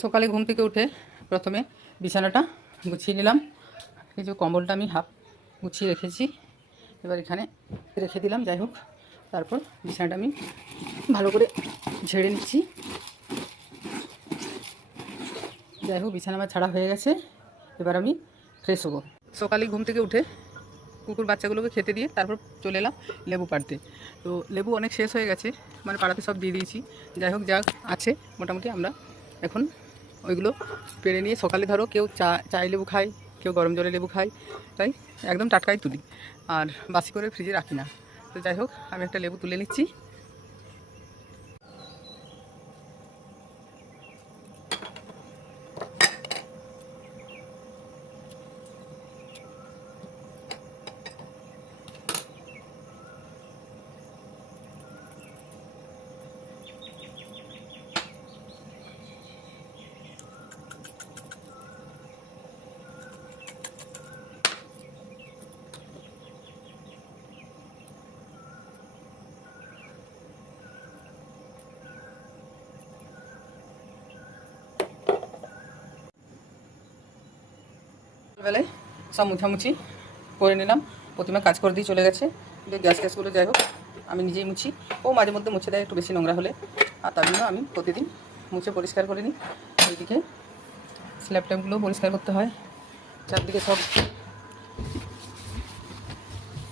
সকালে ঘুম থেকে উঠে প্রথমে বিছানাটা গুছিয়ে নিলাম। এই যে কম্বলটা আমি হাফ গুছিয়ে রেখেছি, এবার এখানে রেখে দিলাম। যাই হোক, তারপর বিছানাটা আমি ভালো করে ঝেড়ে নিচ্ছি। যাই হোক, বিছানা আমার ছাড়া হয়ে গেছে, এবার আমি ফ্রেশ হবো। সকালে ঘুম থেকে উঠে কুকুর বাচ্চাগুলোকে খেতে দিয়ে তারপর চলে এলাম লেবু পাড়তে। তো লেবু অনেক শেষ হয়ে গেছে, মানে পাড়াতে সব দিয়ে দিয়েছি। যাই হোক, যা আছে মোটামুটি আমরা এখন ওইগুলো পেড়ে নিয়ে, সকালে ধরো কেউ চাই লেবু খায়, কেউ গরম জলে লেবু খায়, তাই একদম টাটকাই তুলি আর বাসি করে ফ্রিজে রাখি না। তো যাই হোক, আমি একটা লেবু তুলে নিচ্ছি। বেলায় সব মুছামুছি করে নিলাম। প্রতিমা কাজ করে দিয়ে চলে গেছে, গ্যাস গ্যাসগুলো যাই হোক আমি নিজেই মুছি। ও মাঝে মধ্যে মুছে দেয় একটু বেশি নোংরা হলে, আর তার জন্য আমি প্রতিদিন মুছে পরিষ্কার করে নিই। ওইদিকে স্ল্যাব ট্যাবগুলো পরিষ্কার করতে হয়, চারদিকে সব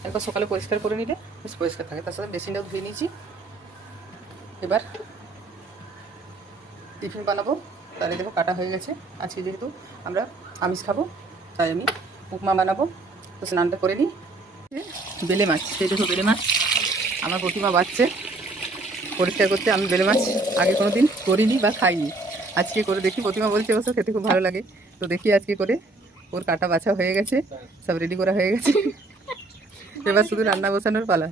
একবার সকালে পরিষ্কার করে নিলে বেশ পরিষ্কার থাকে। তার সাথে বেসিনটাও ধুয়ে নিয়েছি। এবার টিফিন বানাবো, তাহলে দেখো কাটা হয়ে গেছে। আজকে যেহেতু আমরা আমিষ খাবো, তাই আমি উপমা বানাবো। তো স্নানটা করে নিই। বেলে মাছ, সেই দেখো বেলে মাছ আমার প্রতিমা বাচ্ছে পরিষ্কার করতে। আমি বেলে মাছ আগে কোনো দিন করিনি বা খাইনি, আজকে করে দেখি। প্রতিমা বলছে অবশ্য খেতে খুব ভালো লাগে, তো দেখি আজকে করে। ওর কাটা বাছা হয়ে গেছে, সব রেডি করা হয়ে গেছে, এবার শুধু রান্না বসানোর পালা।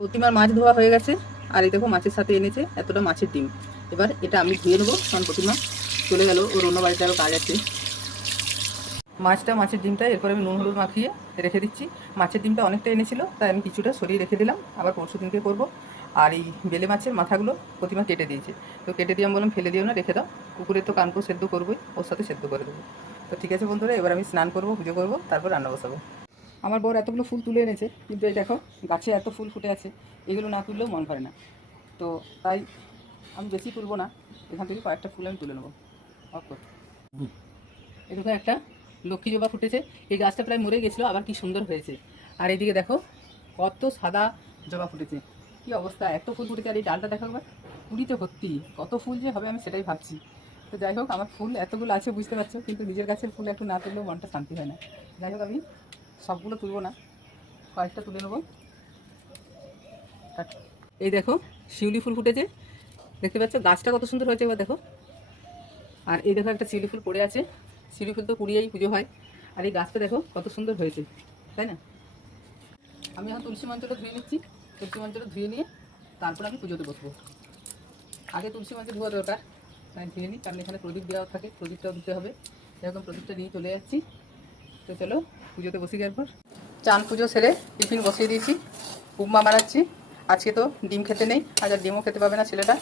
প্রতিমার মাছ ধোয়া হয়ে গেছে, আর এই দেখো মাছের সাথে এনেছে এতটা মাছের ডিম। এবার এটা আমি ধুয়ে নেবো, কারণ প্রতিমা চলে গেল, ওর অন্য বাড়িতে আরও কাজ আছে। মাছের ডিমটা এরপরে আমি নুন হলুদ মাখিয়ে রেখে দিচ্ছি। মাছের ডিমটা অনেকটা এনেছিল, তাই আমি কিছুটা সরিয়ে রেখে দিলাম, আবার পরশু দিনকে করবো। আর এই বেলে মাছের মাথাগুলো প্রতিমা কেটে দিয়েছে, তো কেটে দিয়ে আমি বললাম ফেলে দিও না, রেখে দাও। কুকুরের তো কানকো সেদ্ধ করবোই, ওর সাথে সেদ্ধ করে দেবো। তো ঠিক আছে বন্ধুরা, এবার আমি স্নান করবো, পুজো করবো, তারপর রান্না বসাবো। আমার বর এতগুলো ফুল তুলে এনেছে, কিন্তু এই দেখো গাছে এত ফুল ফুটে আছে, এগুলো না তুললেও মন ভরে না। তো তাই আমি বেশি তুলবো না, এখান থেকে কয়েকটা ফুল আমি তুলে নেবো। এই দেখো একটা লক্ষ্মী জবা ফুটেছে। এই গাছটা প্রায় মরে গেছিলো, আবার কি সুন্দর হয়েছে। আর এইদিকে দেখো কত সাদা জবা ফুটেছে, কি অবস্থা, এত ফুল ফুটেছে। আর এই ডালটা দেখো একবার, কুড়িতে ভর্তি, কত ফুল যে হবে আমি সেটাই ভাবছি। তো যাই হোক, আমার ফুল এতগুলো আছে বুঝতে পারছো, কিন্তু নিজের গাছের ফুল একটু না তুললেও মনটা শান্তি হয় না। যাই হোক, আমি সবগুলো তুলবো না, কয়েকটা তুলে নেবো। এই দেখো শিউলি ফুল ফুটেছে, দেখতে পাচ্ছ গাছটা কত সুন্দর হয়েছে এবার দেখো। আর এই দেখো একটা শিউলি ফুল পড়ে আছে, শিউলি ফুল তো কুড়িয়েই পুজো হয়। আর এই গাছটা দেখো কত সুন্দর হয়েছে, তাই না? আমি এখন তুলসী মঞ্চটা ধুয়ে নিচ্ছি। তুলসী মঞ্চটা ধুয়ে নিয়ে তারপর আমি পুজোতে বসবো। আগে তুলসী মঞ্চ ধোয়া দরকার, তাই ধুয়ে নিই, কারণ এখানে প্রদীপ দেওয়া থাকে, প্রদীপটাও দিতে হবে। এরকম প্রদীপটা নিয়ে চলে যাচ্ছি। তো চলো পুজোতে বসি। তারপর চান পুজো সেরে টিফিন বসিয়ে দিয়েছি, উপমা বানাচ্ছি। আজকে তো ডিম খেতে নেই, আজ আর ডিমও খেতে পাবে না ছেলেটা,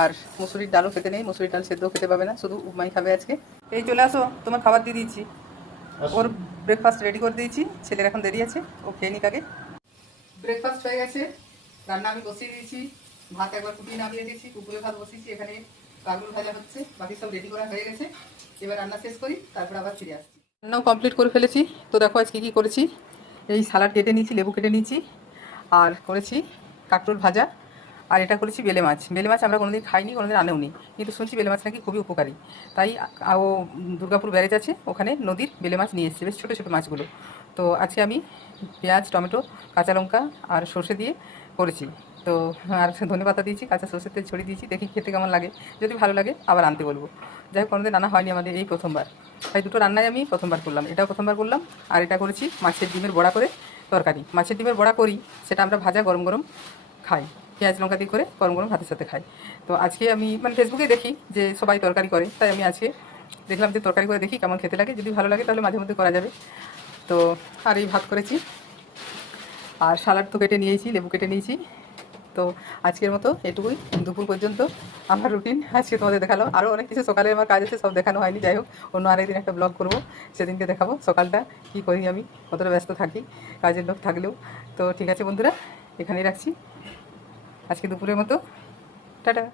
আর মুসুরির ডালও খেতে নেই, মুসুরির ডাল সেদ্ধও খেতে পাবে না, শুধু উপমাই খাবে আজকে। এই চলে আসো, তোমার খাবার দিয়ে দিয়েছি। ওর ব্রেকফাস্ট রেডি করে দিয়েছি, ছেলের এখন দেরি আছে, ও খেয়ে নিক আগে। ব্রেকফাস্ট হয়ে গেছে, রান্না আমি বসিয়ে দিয়েছি। ভাত একবার ফুটিয়ে নামিয়ে দিয়েছি, কুকুরের ভাত বসিয়েছি, এখানে কাগুর ভাজা হচ্ছে, বাকি সব রেডি করা হয়ে গেছে। এবার রান্না শেষ করি, তারপর আবার ফিরে আসছি। রান্নাও কমপ্লিট করে ফেলেছি। তো দেখো আজ কী কী করেছি। এই সালাড কেটে নিয়েছি, লেবু কেটে নিয়েছি, আর করেছি কাঁকরোল ভাজা, আর এটা করেছি বেলে মাছ। বেলে মাছ আমরা কোনোদিন খাইনি, কোনোদিন আনেও নি, কিন্তু শুনছি বেলে মাছ নাকি খুবই উপকারী। তাই ও দুর্গাপুর ব্যারেজ আছে, ওখানে নদীর বেলে মাছ নিয়ে এসেছে, বেশ ছোটো ছোটো মাছগুলো। তো আজকে আমি পেঁয়াজ, টমেটো, কাঁচা লঙ্কা আর সর্ষে দিয়ে করেছি। তো আর ধনেপাতা দিয়েছি, কাঁচা সর্ষের তেল ছড়িয়ে দিয়েছি, দেখি খেতে কেমন লাগে। যদি ভালো লাগে আবার আনতে বলবো। যাই হোক, কোনোদিন রান্না হয়নি আমাদের, এই প্রথমবার। তাই দুটো রান্নাই আমি প্রথমবার করলাম, এটাও প্রথমবার করলাম। আর এটা করেছি মাছের ডিমের বড়া করে তরকারি। মাছের ডিমের বড়া করি, সেটা আমরা ভাজা গরম গরম খাই, পেঁয়াজ লঙ্কা দিয়ে করে গরম গরম ভাতের সাথে খাই। তো আজকে আমি মানে ফেসবুকে দেখি যে সবাই তরকারি করে, তাই আমি আজকে দেখলাম যে তরকারি করে দেখি কেমন খেতে লাগে, যদি ভালো লাগে তাহলে মাঝে মধ্যে করা যাবে। তো আর এই ভাত করেছি, আর সালাড তো কেটে নিয়েছি, লেবু কেটে নিয়েছি। তো তো আজকের মতো এটুকুই, দুপুর পর্যন্ত আমার রুটিন আজকে তোমাদের দেখালো। আরও অনেক কিছু সকালে আমার কাজ আছে, সব দেখানো হয়নি। যাই হোক, অন্য আরেকদিন একটা ব্লগ করব, সেদিনকে দেখাবো সকালটা কী করি, আমি কতটা ব্যস্ত থাকি কাজের লোক থাকলেও। তো ঠিক আছে বন্ধুরা, এখানেই রাখছি আজকে দুপুরের মতো, টাটা।